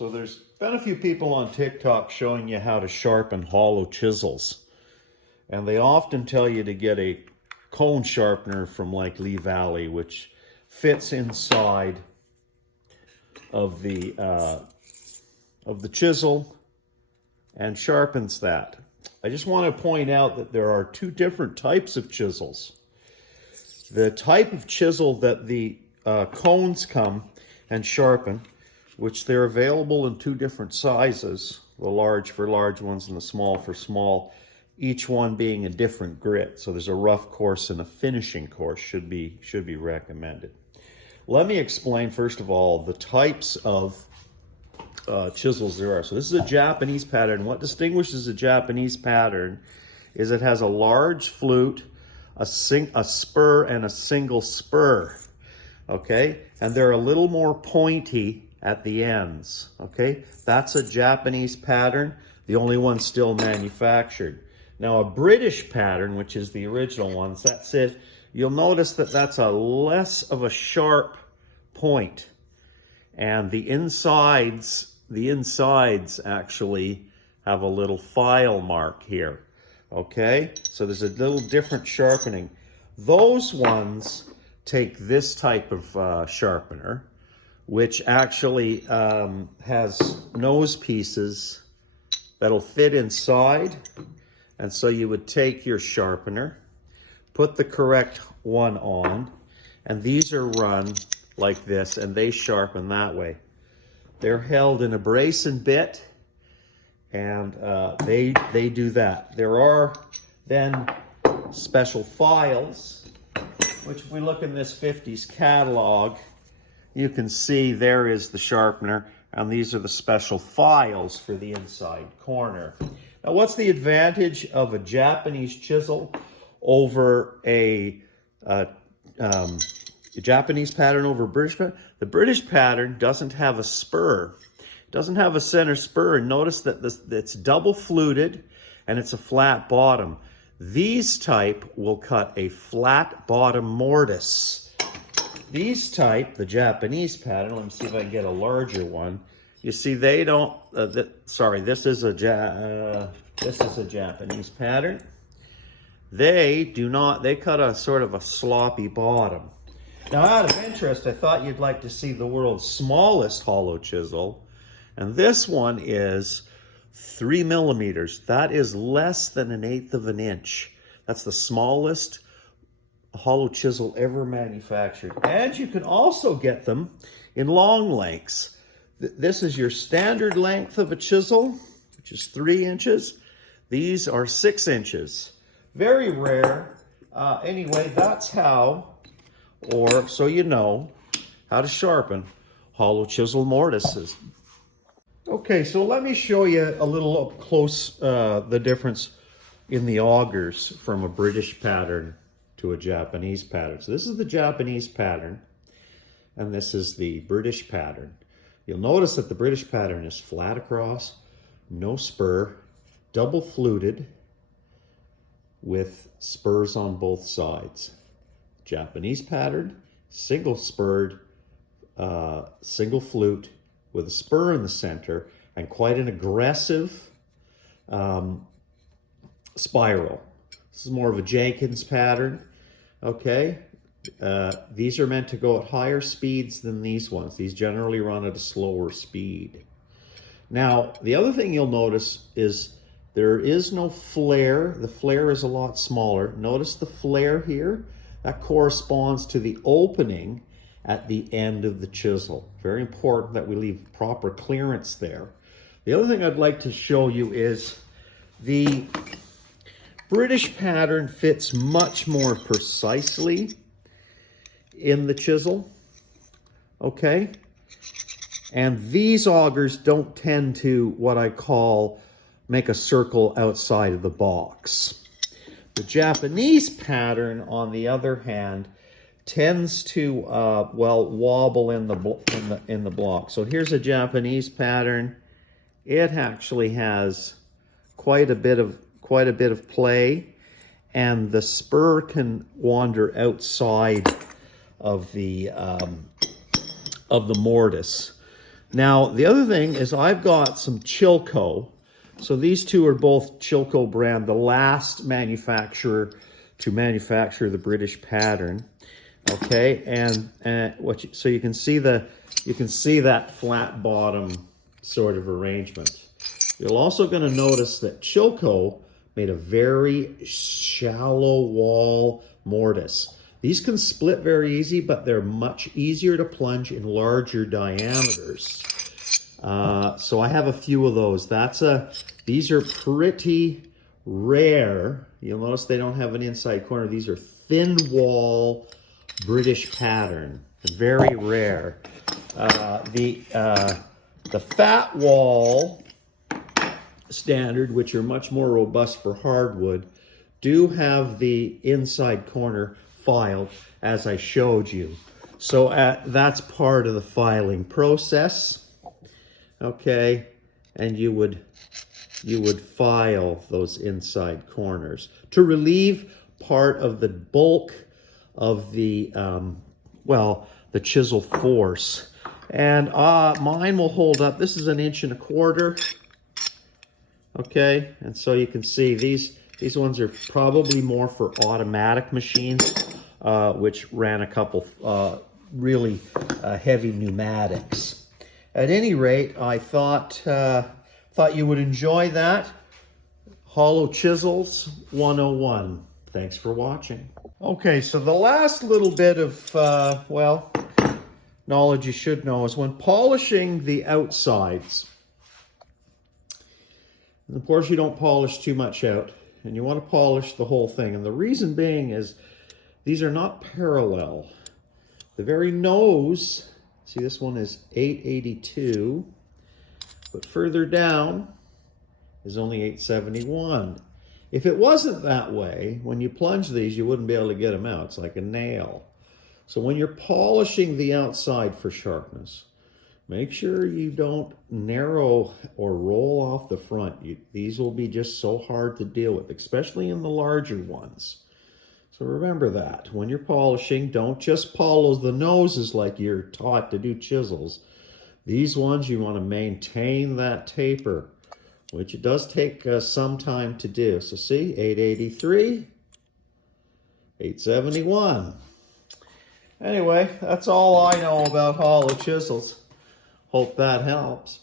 So there's been a few people on TikTok showing you how to sharpen hollow chisels. And they often tell you to get a cone sharpener from like Lee Valley, which fits inside of the chisel and sharpens that. I just want to point out that there are two different types of chisels. The type of chisel that the cones come and sharpen, which they're available in two different sizes, the large for large ones and the small for small, each one being a different grit. So there's a rough course and a finishing course should be recommended. Let me explain first of all the types of chisels there are. So this is a Japanese pattern. What distinguishes a Japanese pattern is it has a large flute, a spur, and a single spur. Okay, and they're a little more pointy at the ends. Okay, that's a Japanese pattern, the only one still manufactured. Now a British pattern, which is the original ones, that's it. You'll notice that that's a less of a sharp point, and the insides actually have a little file mark here. Okay, so there's a little different sharpening. Those ones take this type of sharpener, which actually has nose pieces that'll fit inside. And so you would take your sharpener, put the correct one on, and these are run like this, and they sharpen that way. They're held in a brace and bit, and they do that. There are then special files, which if we look in this 50s catalog, you can see there is the sharpener, and these are the special files for the inside corner. Now, what's the advantage of a Japanese chisel over a Japanese pattern over a British pattern? The British pattern doesn't have a spur. It doesn't have a center spur, and notice that it's double fluted and it's a flat bottom. These type will cut a flat bottom mortise. These type, the Japanese pattern, let me see if I can get a larger one. You see, they don't, this is a Japanese pattern. They do not, they cut a sort of a sloppy bottom. Now, out of interest, I thought you'd like to see the world's smallest hollow chisel. And this one is 3 millimeters. That is less than 1/8 of an inch. That's the smallest hollow chisel ever manufactured. And you can also get them in long lengths. This is your standard length of a chisel, which is 3 inches. These are 6 inches. Very rare. Anyway, that's how, or so you know, how to sharpen hollow chisel mortises. Okay, so let me show you a little up close the difference in the augers from a British pattern to a Japanese pattern. So this is the Japanese pattern, and this is the British pattern. You'll notice that the British pattern is flat across, no spur, double fluted with spurs on both sides. Japanese pattern, single spurred, single flute with a spur in the center and quite an aggressive spiral. This is more of a Jenkins pattern. Okay, these are meant to go at higher speeds than these ones. These generally run at a slower speed. Now, the other thing you'll notice is there is no flare. The flare is a lot smaller. Notice the flare here? That corresponds to the opening at the end of the chisel. Very important that we leave proper clearance there. The other thing I'd like to show you is the British pattern fits much more precisely in the chisel, okay? And these augers don't tend to, what I call, make a circle outside of the box. The Japanese pattern, on the other hand, tends to, wobble in the block. So here's a Japanese pattern. It actually has quite a bit of play, and the spur can wander outside of the mortise. Now, the other thing is I've got some Chilco. So these two are both Chilco brand, the last manufacturer to manufacture the British pattern. Okay, and so you can see that flat bottom sort of arrangement. You're also going to notice that Chilco made a very shallow wall mortise. These can split very easy, but they're much easier to plunge in larger diameters. So I have a few of those. These are pretty rare. You'll notice they don't have an inside corner. These are thin wall British pattern. Very rare. The fat wall standard, which are much more robust for hardwood, do have the inside corner filed as I showed you. So that's part of the filing process. Okay, and you would file those inside corners to relieve part of the bulk of the the chisel force. And mine will hold up. This is 1.25 inches. Okay, and so you can see these ones are probably more for automatic machines, which ran a couple really heavy pneumatics. At any rate, I thought you would enjoy that. Hollow Chisels 101. Thanks for watching. Okay, so the last little bit of, knowledge you should know is when polishing the outsides. And of course, you don't polish too much out, and you want to polish the whole thing. And the reason being is these are not parallel. The very nose, see, this one is 882, but further down is only 871. If it wasn't that way, when you plunge these, you wouldn't be able to get them out. It's like a nail. So when you're polishing the outside for sharpness, make sure you don't narrow or roll off the front. These will be just so hard to deal with, especially in the larger ones. So remember that. When you're polishing, don't just polish the noses like you're taught to do chisels. These ones, you want to maintain that taper, which it does take some time to do. So see, 883, 871. Anyway, that's all I know about hollow chisels. Hope that helps.